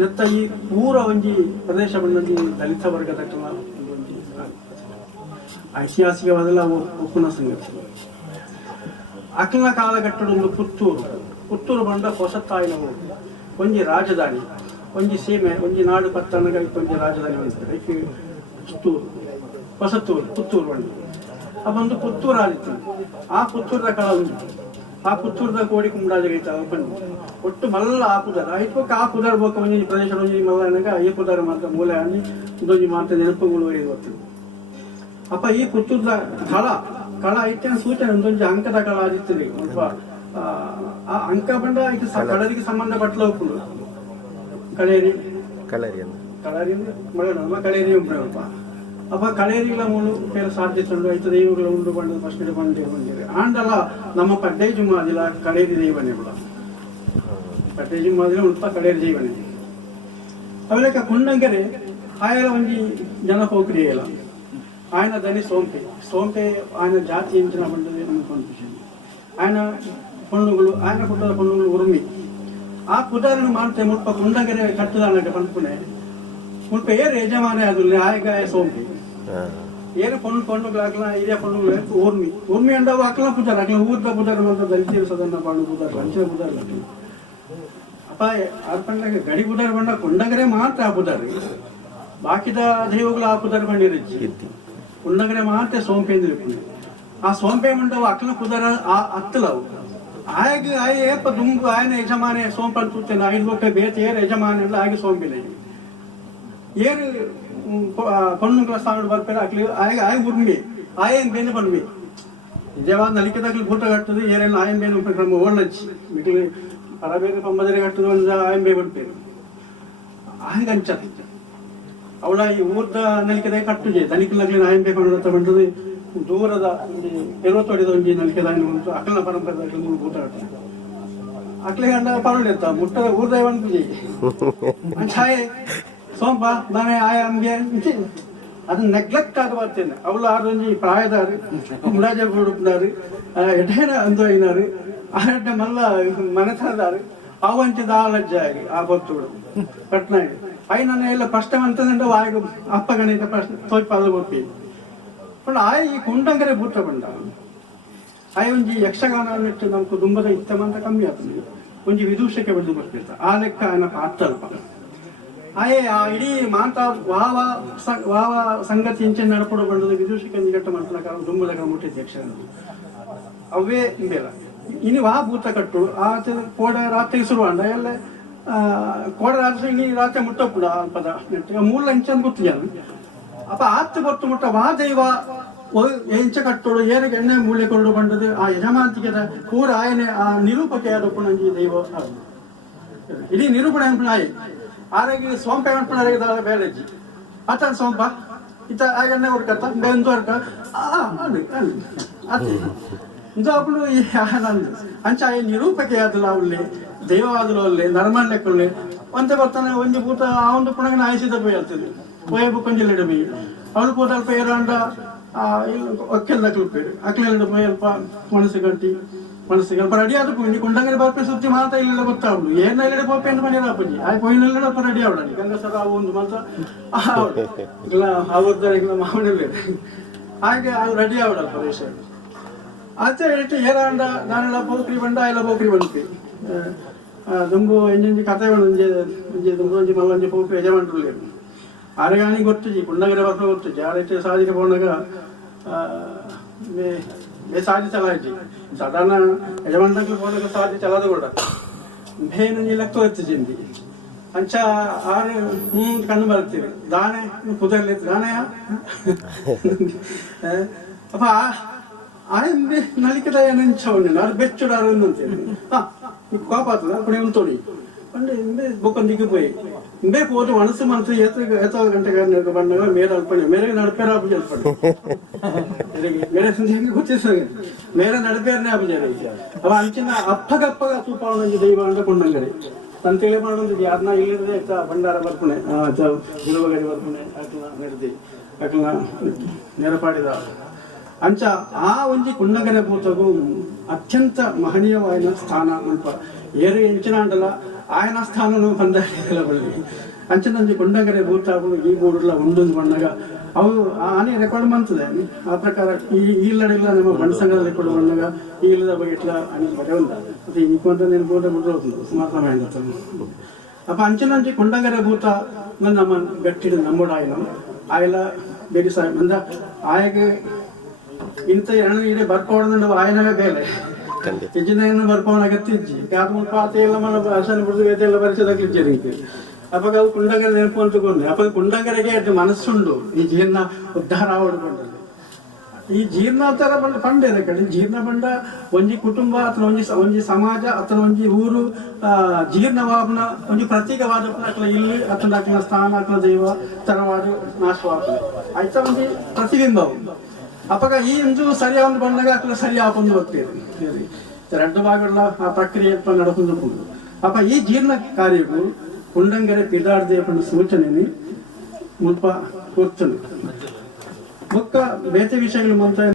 ನೆತ್ತ ಈ ಪೂರ ಒಂಜಿ ಪ್ರದೇಶ ಬಂದೊಂಜಿ ದಲಿತ ವರ್ಗದ ಐತಿಹಾಸಿಕವಾದಲ್ಲ ಒಪ್ಪುನ ಸಂಗತಿ. ಅಕ್ಲ ಕಾಲಘಟ್ಟದ ಒಂದು ಪುತ್ತೂರು ಬಂಡ ಹೊಸತಾಯಿನ ಒಂಜಿ ರಾಜಧಾನಿ, ಒಂಜಿ ಸೀಮೆ, ಒಂಜಿ ನಾಡು ಪತ್ತನಗಳಿಗೆ ಒಂಜಿ ರಾಜಧಾನಿ ಬಂದಿದ್ದಾರೆ. ಪುತ್ತೂರು ಬಂಡ ಒಂದು ಪುತ್ತೂರು ಆದಿತ್ತು. ಆ ಪುತ್ತೂರದ ಕಾಲ ಉಂಟು. ಆ ಪುತ್ತೂರದ ಕೋಡಿ ಕುಂಬರಾಜ ಬಂದು ಒಟ್ಟು ಮಲ್ಲ ಆಪುದಾರ ಐಪೋಕ ಆಪುದಾರ ಬೋಕ ಒಂಜಿ ಪ್ರದೇಶ ಒಂಜಿ ಮಲ್ಲ ಐಪುದಾರ ಮಾತ್ರ ಮೂಲೆ ಅನ್ನಿ ಇದೊಂಜಿ ಮಾತ್ರ ನೆನಪುಗಳು ಗೊತ್ತು. ಅಪ್ಪ ಈ ಪುತ್ತೂರದ ಕಳ ಐತಿನ ಸೂಚನೆ ಒಂದೊಂದು ಅಂಕದ ಕಳ ಆದಿತ್ತದೆ. ಆ ಅಂಕ ಬಂಡ ಇದು ಕಳರಿಗೆ ಸಂಬಂಧಪಟ್ಟ ಹೋಗ್ಕೊಂಡು ಕಳೇರಿ ಉಂಟು. ಅಪ್ಪ ಕಳೇರಿಗಳ ಮೂಲ ಬೇರೆ ಸಾಧ್ಯತೆ ಉಂಟು. ಐತ ದೈವಗಳ ಉಂಡು ಬಂಡದ ಫಸ್ಟ್ ಬಂದಿದೆ ಆಂಡಲ ನಮ್ಮ ಪಡ್ಡೇಜು ಮಾದಿಲ ಕಳೇರಿ ದೈವನೇ ಕೂಡ ಪಡ್ಡೇಜು ಮಾದಿಲ ಉಲ್ಪ ಕಳೇರಿ ದೈವನೇ ಅವಲೇಕ ಕುಂಡಂಗೆರೆ ಆಯಲ ಒಂಜಿ ಜನ ಪೋಕ್ರಿ ಇಲ್ಲ. ఆయన దని సోంపే ఆయన జాతి ఎంచిన పండుగ కనిపించింది. ఆయన కుట్ర పండుగలు ఉరిమి ఆ కుటారిని మారితే ముప్ప కుండగరే కట్టుదానంటే పండుకునే ముప్ప ఏరు యజమాని అది ఆయగాయ సోంపి ఏరు పండుగలు అట్లా ఇదే పండుగలు ఊర్మి అంటావు అట్లా పుట్టారు అట్లా ఊర్లో పుట్టారు అంతా దళిత సదన్న పండుగ పుట్టారు మంచిగా పుట్టారు అట్లా ಅಪ್ಪ ಆ ಪಂಡಗ ಗಡಿ ಪುಟಾರ ಬಂಡ ಕೊಂಡಗರೆ ಮಾತ್ರ ಆಪುದಾರೆ. ಬಾಕಿದ ದೈವಗಳು ಆಪುದಾರ ಬಂದಿರಜ್ಜಿ ಉಂಡಗರೆ ಮಾತ್ರ ಸೋಂಪೆ ಆ ಸೋಂಪೆ ಮುಂಡವು ಅಕ್ಲ ಕುದರ ಅತ್ತಲವು ಆಯ ಏಪ ದುಂಗು ಆಯನ ಯಜಮಾನೆ ಸೋಂಪನ್ನು ತೂತೇನೆ 5 ರೂಪಾಯಿ ಬೇತ ಏರು ಯಜಮಾನೆ ಎಲ್ಲ ಆಗಿ ಸೋಂಪಿಲ್ಲ ಏರು ಪಣ್ಣುಗಳ ಸ್ಥಾನ ಬರ್ತಾರೆ ಅಕ್ಲಿ ಆಯ ಉರ್ಮಿ ಆಯನ್ ಬೇನೆ ಬನ್ವಿ ನಿಜವಾದ ನಲಿಕೆದಾಗ್ಲಿ ಬೂಟ ಕಟ್ಟುದು ಏನೇನು ಆಯನ್ ಬೇನೆ ಕ್ರಮ ಓಡ್ನಚ್ಚಿ ಮಿಕ್ಲಿ ಪರಬೇರೆ ಪಂಬದರೆ ಕಟ್ಟುದು ಒಂದು ಆಯನ್ ಬೇ ಬರ್ಪೇರು ಆಯ್ ಅಂಚತಿ ಅವಳ ಈ ಊರ್ದ ನಲಿಕೆದ ಕಟ್ಟುಜೆ ದನಿಕಲಾಗ್ಲಿ ಆಯನ್ ಬೇ ಪಂಡ ಬಂದದು ದೂರದ 20 ಒಂಜಿ ನಲಿಕೆದಾಗಿ ಬಂತು ಅಕಲ್ನ ಪರಂಪರೆ ಬೂಟ ಕಟ್ಟ ಅಕ್ಲೆ ಗಂಡ ಪರಳಿತ್ತ ಮುಟ್ಟದ ಊರ್ದ ಪೂಜೆ ಅಂಚಾಯ್ ಸೋಂಪ ನಾನೇ ಆಯ ಅಂಬೆ ಅದನ್ನ ನೆಗ್ಲೆಕ್ಟ್ ಆಗ ಬರ್ತೇನೆ ಅವಳು ಆಡೊಂಜಿ ಪ್ರಾಯದಾರು ಮುರಾಜ ಹುಡುಕ್ದಾರು ಎಡೇನ ಅಂದು ಐನಾರು ಆರಡ್ಡ ಮಲ್ಲ ಮನೆತನದಾರು ಅವಂಚದ ಆಲಜ್ಜ ಆಗಿ ಆ ಬರ್ತುಗಳು ಕಟ್ನಾಗಿ ಅಯ್ಯ ನನ್ನ ಎಲ್ಲ ಪ್ರಶ್ನವಂತಂದ್ರೆ ಆಯ್ಗ ಅಪ್ಪ ಗಣಿತ ಪ್ರಶ್ನೆ ತೋಯ್ಪಾದ ಗೊತ್ತಿ पण ಆಯ ಈ ಕುಂಡಂಗರೆ ಭೂತ ಬಂಡ ಆಯ ಒಂಜಿ ಯಕ್ಷಗಾನ ನೆಟ್ಟು ನಮ್ಗೆ ದುಂಬದ ಇತ್ತಮಂತ ಕಮ್ಮಿ ಆಗ್ತದೆ ಒಂಜಿ ವಿದೂಷಕ್ಕೆ ಬಂದು ಬರ್ತಿರ್ತ ಆ ಲೆಕ್ಕ ಆಯನ ಅತ್ತಲ್ಪ ಆಯೇ ಆ ಇಡೀ ಮಾತ ವಾವ ಸಂಗತಿ ಇಂಚೆ ನಡಪಡು ಬಂಡದ ವಿದೂಷಕ್ಕೆ ನಿಗಟ್ಟ ಮಾಡ್ತಾರ ದುಂಬದ ಮುಟ್ಟಿದ್ದ ಯಕ್ಷಗಾನ ಅವೇ ಬೇಡ ಇನ್ನು ಆ ಭೂತ ಕಟ್ಟು ಆತ ಕೋಡ ರಾತ್ರಿ ಶುರುವಾಂಡ ಎಲ್ಲ ಕೋಡ ರಾತ್ರಿ ಇನಿ ರಾತ್ರಿ ಮುಟ್ಟಪ್ಪುಡ ಪದ ನೆಟ್ಟು ಮೂಲ ಇಂಚನ್ ಗೊತ್ತಿಲ್ಲ ಅಪ್ಪ ಆತ್ತು ಗೊತ್ತು ಮುಟ್ಟ ವಾ ದೈವ ಎಂಚ ಕಟ್ಟೋಡು ಏರಿಗೆ ಎಣ್ಣೆ ಮೂಲೆ ಕೊಂಡು ಬಂಡದು ಆ ಯಜಮಾಂತಿಕೆದ ಪೂರ ಆಯನೆ ಆ ನಿರೂಪಕೆ ಆದಪ್ಪುಣಂಜಿ ದೈವ ಇಡೀ ನಿರೂಪಣೆ ಅನ್ಪುಣ ಆಯ್ ಆರೋಗ್ಯ ಸೋಂಪೆ ಅನ್ಪುಣರಿಗೆ ಬೇಲೆಜ್ಜಿ ಆತ ಸೋಂಪ ಇತ ಆ ಎಣ್ಣೆ ಹೊಡ್ಕತ್ತ ಬೆಂದು ಹೊಡ್ಕ ಇದು ಅಪ್ಪಳು ಅಂಚ ನಿರೂಪಕೆ ಆದಲ್ಲ ಅವಲ್ಲಿ ದೈವವಾದಲು ಅಲ್ಲಿ ನರ್ಮನ್ ಲೆಕ್ಕಲ್ಲಿ ಒಂದೇ ಬರ್ತಾನೆ ಒಂಜಿ ಭೂತ ಆ ಒಂದು ಪುಣಗನ ಆಯಿಸಿದ ಪೋಯಿ ಆಗ್ತದೆ ಪೋಯಬು ಕೊಂಜಿಲ್ಲೆಡೆ ಬಿ ಅವಳು ಪೋದ ಅಲ್ಪ ಏರಾಂಡ ಒಕ್ಕೆಲ್ಲ ಕ್ಲುಪ್ಪೇರು ಅಕ್ಲೆಲ್ಲ ಪೋಯಿ ಅಲ್ಪ ಮನಸ್ಸಿಗೆ ಅಲ್ಪ ರೆಡಿ ಆದ ಪೋಯಿ ಕೊಂಡಂಗರೆ ಬರ್ಪೆ ಸುತ್ತಿ ಮಾತಾ ಇಲ್ಲೆಲ್ಲ ಗೊತ್ತಾಗ್ಲು ಏನ ಇಲ್ಲಡೆ ಪೋಪೆ ಅಂತ ಮನೆ ರಾಪಜಿ ಆ ಪೋಯಿನೆಲ್ಲ ಅಪ್ಪ ರೆಡಿ ಆವಡನಿ ಗಂಗಸರ ಆ ಒಂದು ಮಾತ್ರ ಇಲ್ಲ ಅವ್ರದ್ದ ಇಲ್ಲ ಮಾವನೆಲ್ಲ ಹಾಗೆ ಅವ್ರು ರೆಡಿ ಆವಡಲ್ಲ ಪ್ರದೇಶ ಆಚೆ ಹೇಳ್ತಿ ಏರಾಂಡ ನಾನೆಲ್ಲ ಪೋಕ್ರಿ ಬಂಡ ಎಲ್ಲ ಪೋಕ್ರಿ ಬಂದ್ವಿ ದುಂಬು ಎಂಜಿ ಕಥೆಗಳು ದುಂಬು ಒಂಜಿ ಮಲ್ಲೊಂಜಿ ಪೋಕ್ರಿ ಯಜಮಾನ್ರು ಆರೆಗಾನಿ ಗೊತ್ತುಜಿ ಕುಂಡಂಗರೆ ಬರ್ಪ ಗೊತ್ತುಜಿ ಆರೈತೆ ಸಾಧಿಗೆ ಪೋನಾಗ ಮೇ ಸಾಧಿ ಚಲಾಯಿಜಿ ಸಾಧಾರಣ ಯಜಮಾನ್ಗಳು ಪೋನಾಗ ಸಾಧಿ ಚಲಾದ ಕೂಡ ಮೇನಂಜಿ ಲೆಕ್ಕ ಗೊತ್ತುಜಿಂದಿ ಅಂಚ ಆರು ಕಣ್ಣು ಬರ್ತೀವಿ ದಾಣೆ ಕುದರ್ಲಿ ದಾಣೆಯ ಅಪ್ಪ ಆಯಂಬೆ ನಲಿಕದ ಏನಂಚವಣ್ಣ ಅದು ಬೆಚ್ಚುಡಾರು ಅಂತೇಳಿ ಕೋಪ ಆಗ್ತದೆ ಅಪ್ಪಣೆ ಒಂದು ತೊಡಿ ಅಂದ್ರೆ ಇಂಬೆ ಬೊಕ್ಕೊಂದಿಗೆ ಪೋಯಿ ಇಂಬೆ ಹೋದು ಮನಸ್ಸು ಎತ್ತೋ ಗಂಟೆಗೆ ಬಂದಾಗ ಮೇರೆ ಅಲ್ಪಣೆ ಮೇರೆ ನಡಪೇರ ಆಪುಜಿ ಅಲ್ಪಣೆ ಮೇರೆ ಸಂಜೆ ಗೊತ್ತಿಸ್ತಾಗೆ ಮೇರೆ ನಡಪೇರನೆ ಆಪುಜಿ ಅವ ಅಂಚಿನ ಅಪ್ಪಗಪ್ಪಗ ತೂಪಾವಣಂಜಿ ದೈವ ಅಂತ ಕೊಂಡಂಗರೆ ತಂತೇಳಿ ಮಾಡೋದಿದ್ದು ಯಾರನ್ನ ಇಲ್ಲಿರದೆ ಭಂಡಾರ ಬರ್ಪಣೆ ಗುರುವಗಡಿ ಬರ್ಪಣೆ ಅಕ್ಲ ನಡೆದಿ ಅಕ್ಲ ನೆರಪಾಡಿದ ಅಂಚ ಆ ಒಂಜಿ ಕುಂಡಂಗರೆ ಭೂತಗೂ ಅತ್ಯಂತ ಮಹನೀಯವಾದ ಸ್ಥಾನ ಅಲ್ಪ ಏರು ಎಂಚಿನ ಅಂಡಲ ఆయన స్థಾನನು ಬಂದಾಗಲ ಬಳ್ಳಿ ಅಂಚನಂಜಿ ಕೊಂಡಂಗರೆ ಭೂತಾಪುಲು ಈ ಬೋರ್ಡ್ಲ ಉಂಡೊಂದು ಬಂದಾಗ ಅವು ಆನೆ ರೆಕಾರ್ಡ್ ಮಾಡ್ತದೆ ಆ ಪ್ರಕಾರ ಈಲ್ಲಡಿಲ್ಲ ನಮ್ಮ ಬಣ್ಣ ಸಂಘದ ರೆಕಾರ್ಡ್ ಬಂದಾಗ ಈಲ್ಲದ ಬಗ್ಗೆ ಇಟ್ಲ అని ಬರೆ ಉಂಟ ಅದು ಇಂಕೊಂತ నేను ಬೋರ್ಡ್ ಬಿಡ್ರೋದು ಸುಮಾರು ಸಮಯ ಆಯ್ತು ಅಪ್ಪ ಅಂಚನಂಜಿ ಕೊಂಡಂಗರೆ ಭೂತ ನಮ್ಮ ಗಟ್ಟಿಡ ನಮ್ಮೋಡ ಆಯ್ಲ ಬೇರೆ ಸಾಹೇಬ್ ಅಂದ ಆಯಗೆ ಇಂಥ ಎಣ್ಣೆ ಬರ್ಪವಡ ಆಯನವೇ ಬೇಲೆ ಹೆಚ್ಚಿನ ಬರ್ಪವನ ಅಗತ್ಯ ಇಜ್ಜಿ ಯಾವ್ದು ಮುಲ್ಪ ಆತ ಎಲ್ಲ ಮನ ಭಾಷಣ ಬಿಡಿದು ಎಲ್ಲ ಪರಿಚಯದಾಗ ಇಜ್ಜಿ ಅಪ್ಪಾಗ ಅವು ಕುಂಡಂಗರ ನೆನಪು ಅಂತಕೊಂಡು ಅಪ್ಪ ಕುಂಡಂಗರಿಗೆ ಅದು ಮನಸ್ಸುಂಡು ಈ ಜೀರ್ಣ ಉದ್ಧಾರ ಆವಡ್ಕೊಂಡಲ್ಲಿ ಈ ಜೀರ್ಣ ತರ ಬಂಡ ಪಂಡ ಇದೆ ಕಡೆ ಜೀರ್ಣ ಬಂಡ ಒಂಜಿ ಕುಟುಂಬ ಅಥವಾ ಒಂಜಿ ಸಮಾಜ ಅಥವಾ ಒಂಜಿ ಊರು ಜೀರ್ಣವಾದ ಒಂಜಿ ಪ್ರತೀಕವಾದ ಅಕ್ಲ ಇಲ್ಲಿ ಅಥವಾ ಅಕ್ಲ ಸ್ಥಾನ ಅಕ್ಲ ದೈವ ತರವಾದ ನಾಶವಾಗ್ತದೆ ಆಯ್ತಾ ಒಂಜಿ ಪ್ರತಿಬಿಂಬವು ಅಪ್ಪಾಗ ಈ ಇಂದು ಸರಿಯಾದ ಬಂದಾಗ ಅಕ್ಲ ಸರಿ ಆಪೊಂದು ಹೋಗ್ತೇವೆ ಎರಡು ಭಾಗಗಳ ಆ ಪ್ರಕ್ರಿಯೆ ನಡ್ಕೊಂಡು ಅಪ್ಪ ಈ ಜೀರ್ಣ ಕಾರ್ಯವು ಕುಂಡಂಗರೆ ಪಿದಾಡ್ದೆ ಪಂಡ ಸೂಚನೆ ಮುಲ್ಪ ಕೂರ್ಚನೆ ಬೊಕ್ಕ ಬೇತೆ ವಿಷಯಗಳು ಮಂತ